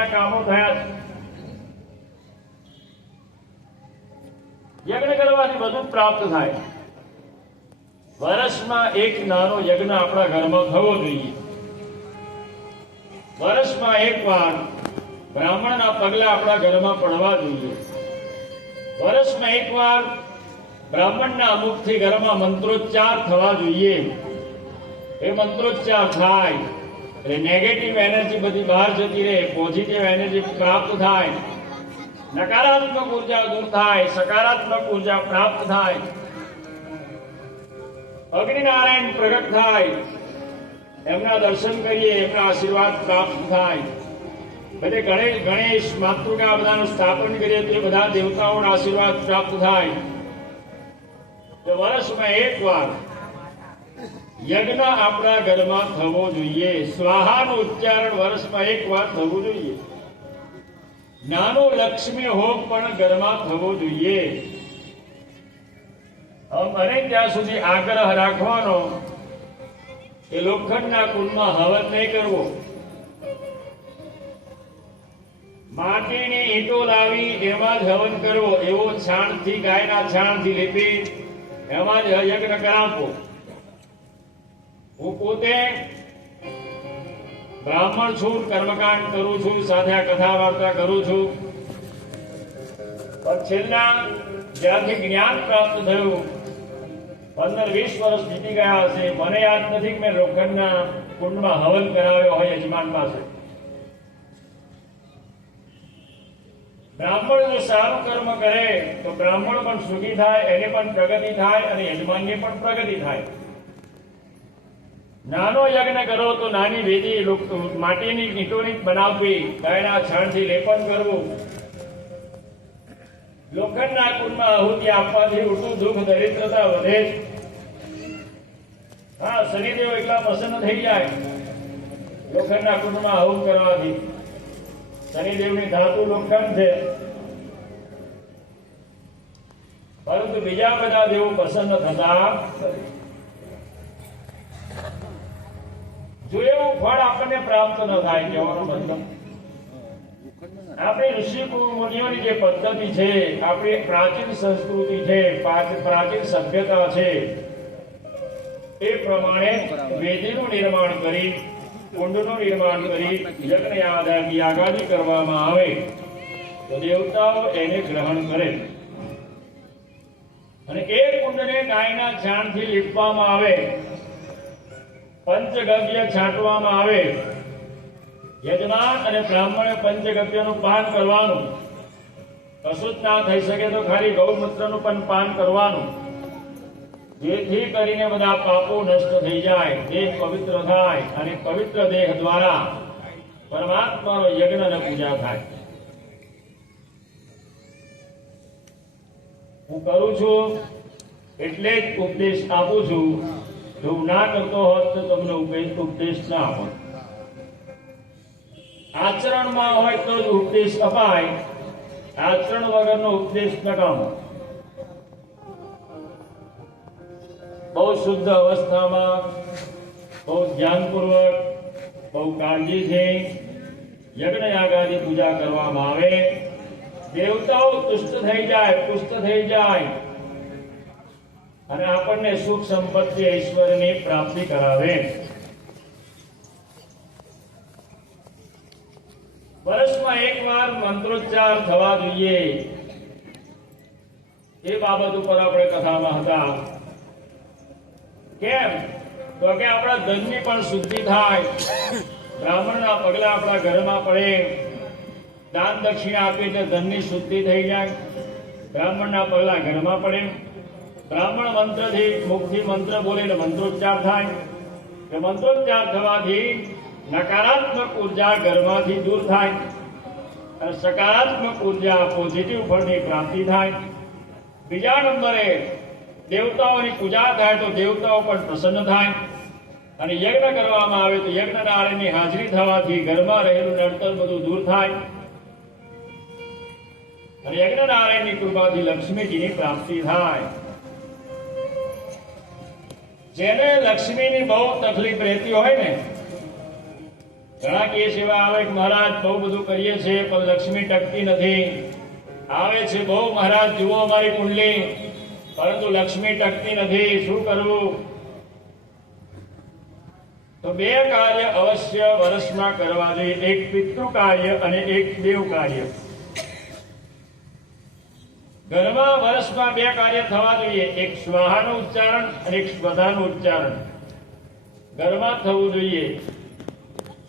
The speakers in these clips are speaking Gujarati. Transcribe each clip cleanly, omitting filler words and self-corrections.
યજ્ઞના કામો થયા છે. યજ્ઞ કરવાથી બધું પ્રાપ્ત થાય. વર્ષમાં એક નાનો યજ્ઞ આપણા ઘરમાં થવો જોઈએ. વર્ષમાં એક વાર બ્રાહ્મણના પગલા આપણા ઘરમાં પડવા જોઈએ. વર્ષમાં એક વાર બ્રાહ્મણના મુખથી ઘરમાં મંત્રોચ્ચાર થવા જોઈએ. એ મંત્રોચ્ચાર થાય એટલે નેગેટિવ એનર્જી બધી બહાર જતી રહે, પોઝિટિવ એનર્જી પ્રાપ્ત થાય, નકારાત્મક ઉર્જા દૂર થાય, સકારાત્મક ઉર્જા પ્રાપ્ત થાય, અગ્નિનારાયણ પ્રગટ થાય, એમના દર્શન કરીએ, એમના આશીર્વાદ પ્રાપ્ત થાય. બધે ગણેશ માતૃકા બધાનું સ્થાપન કરીએ તો એ બધા દેવતાઓના આશીર્વાદ પ્રાપ્ત થાય. તો વર્ષમાં એક વાર યજ્ઞ આપણા ઘરમાં થવો જોઈએ. સ્વાહાનું ઉચ્ચારણ વર્ષમાં એક વાર થવું જોઈએ. નાનો લક્ષ્મી હોમ પણ ઘરમાં થવો જોઈએ. બને ત્યાં સુધી આગ્રહ રાખવાનો એ લોખંડના કુંડમાં હવન નહીં કરવો. માટીની ઈંટો લાવી એમાં જ હવન કરવો. એવો છાણથી, ગાયના છાણથી લીપી એમાં જ યજ્ઞ કરાવવો. હું પોતે બ્રાહ્મણ છું, કર્મકાંડ કરું છું, સાથે આ કથા વાર્તા કરું છું. પણ છેલ્લા જ્યારથી જ્ઞાન પ્રાપ્ત થયું 15-20 વર્ષ વીતી ગયા હશે. મને યાદ નથી કે મેં લોખંડના કુંડમાં હવન કરાવ્યો હોય યજમાન પાસે. બ્રાહ્મણ જો સારું કર્મ કરે તો બ્રાહ્મણ પણ સુખી થાય, એને પણ પ્રગતિ થાય અને યજમાનની પણ પ્રગતિ થાય. નાનો યજ્ઞ કરો તો નાની વેદી માટીની ઈંટોની બનાવવી, ગાયના છાણથી લેપન કરવું. લોખંડના કુંડમાં આહુતિ આપવાથી ઉલટું દુઃખ દરિદ્રતા વધે. હા, શનિદેવ એટલા પ્રસન્ન થઈ જાય લોખંડના કુંડમાં આહુતિ કરવાથી. શનિદેવની ધાતુ લોખંડ છે, પરંતુ બીજા બધા દેવો પ્રસન્ન થતા જો એવું ફળ આપણને પ્રાપ્ત ન થાય. કહેવાનો મતલબ આપણી ઋષિ મુનિઓની જે પદ્ધતિ છે, આપણી પ્રાચીન સંસ્કૃતિ છે, પ્રાચીન સભ્યતા છે, એ પ્રમાણે વેદીનું નિર્માણ કરી, કુંડનું નિર્માણ કરી યજ્ઞ યાગાદી કરવામાં આવે તો દેવતાઓ એને ગ્રહણ કરે. અને એ કુંડને ગાયના છાણથી લીપવામાં આવે, પંચગવ્ય છાંટવામાં આવે. યજમાન અને બ્રાહ્મણે પંચગવ્યનું પાન કરવાનું. કશું જ ના થઈ શકે તો ખાલી ગૌમૂત્રનું પણ પાન કરવાનું, જેથી કરીને બધા પાપો નષ્ટ થઈ જાય, દેહ પવિત્ર થાય અને પવિત્ર દેહ દ્વારા પરમાત્માનો યજ્ઞ અને પૂજા થાય. હું કરું છું એટલે જ ઉપદેશ આપું છું. જો હું ના કરતો હોત તો તમને ઉપદેશ ના આપત. આચરણમાં હોય તો જ ઉપદેશ અપાય, આચરણ વગરનો ઉપદેશ નકામો. બહુ શુદ્ધ અવસ્થામાં, બહુ ધ્યાનપૂર્વક, બહુ કાળજીથી યજ્ઞ યાગાદી પૂજા કરવામાં આવે. દેવતાઓ તુષ્ટ થઈ જાય, પુષ્ટ થઈ જાય અને આપણને સુખ સંપત્તિ ઈશ્વરની પ્રાપ્તિ કરાવે. વર્ષમાં એક વાર મંત્રોચ્ચાર થવા જોઈએ. એ બાબત ઉપર આપણે કથામાં હતા. કેમ? તો કે આપણા ધનની પણ શુદ્ધિ થાય, બ્રાહ્મણના પગલા આપણા ઘરમાં પડે, દાન દક્ષિણા આપીએ તો ધનની શુદ્ધિ થઈ જાય, બ્રાહ્મણના પગલા ઘરમાં પડે. બ્રાહ્મણ મંત્રથી મુખથી મંત્ર બોલે એટલે મંત્રોચ્ચાર થાય. એ મંત્રોચ્ચાર થવાથી નકારાત્મક ઉર્જા ઘરમાંથી દૂર થાય અને સકારાત્મક ઉર્જા પોઝિટિવ ફળની પ્રાપ્તિ થાય. બીજા નંબરે દેવતાઓની પૂજા થાય તો દેવતાઓ પણ પ્રસન્ન થાય અને યજ્ઞ કરવામાં આવે તો યજ્ઞ નારાયણની હાજરી થવાથી ઘરમાં રહેલું નડતર બધું દૂર થાય અને યજ્ઞ નારાયણની કૃપાથી લક્ષ્મીજીની પ્રાપ્તિ થાય. જેને લક્ષ્મીની બહુ તકલીફ રહેતી હોય ને ઘણા કેસ એવા આવે કે મહારાજ બહુ બધું કરીએ છીએ પણ લક્ષ્મી ટકતી નથી. આવે છે બહુ મહારાજ જુઓ અમારી કુંડલી, પરંતુ લક્ષ્મી ટકતી નથી, શું કરવું? તો બે કાર્ય અવશ્ય વર્ષમાં કરવા જોઈએ, એક પિતૃ કાર્ય અને એક દેવ કાર્ય. ઘરમાં વર્ષમાં બે કાર્ય થવા જોઈએ, એક સ્વાહાનું ઉચ્ચારણ અને એક સ્વધાનું ઉચ્ચારણ ઘરમાં થવું જોઈએ.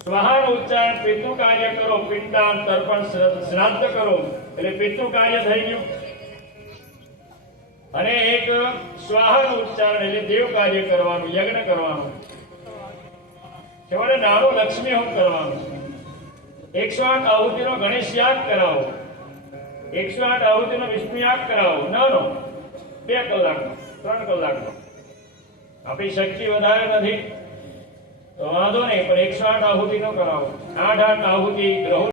સ્વાહાનું ઉચ્ચારણ પિતૃ કાર્ય કરો, પિંડદાન, તર્પણ, શ્રાદ્ધ કરો એટલે પિતૃ કાર્ય થઈ ગયું. અને એક સ્વાહાનું ઉચ્ચારણ એટલે દેવ કાર્ય કરવાનું, યજ્ઞ કરવાનું, છેવટે નાનું લક્ષ્મી હોમ કરવાનું. 108 આહુતિનો ગણેશ યાગ કરાવો, 108 આહુતિનો વિષ્ણુ યાગ કરાવો. નાનો 2 કલાકનો, 3 કલાકનો. આપણી શક્તિ વધારે નથી તો વાંધો નહીં, પણ 108 આહુતિ નો કરાવો. 8 આહુતિ ગ્રહો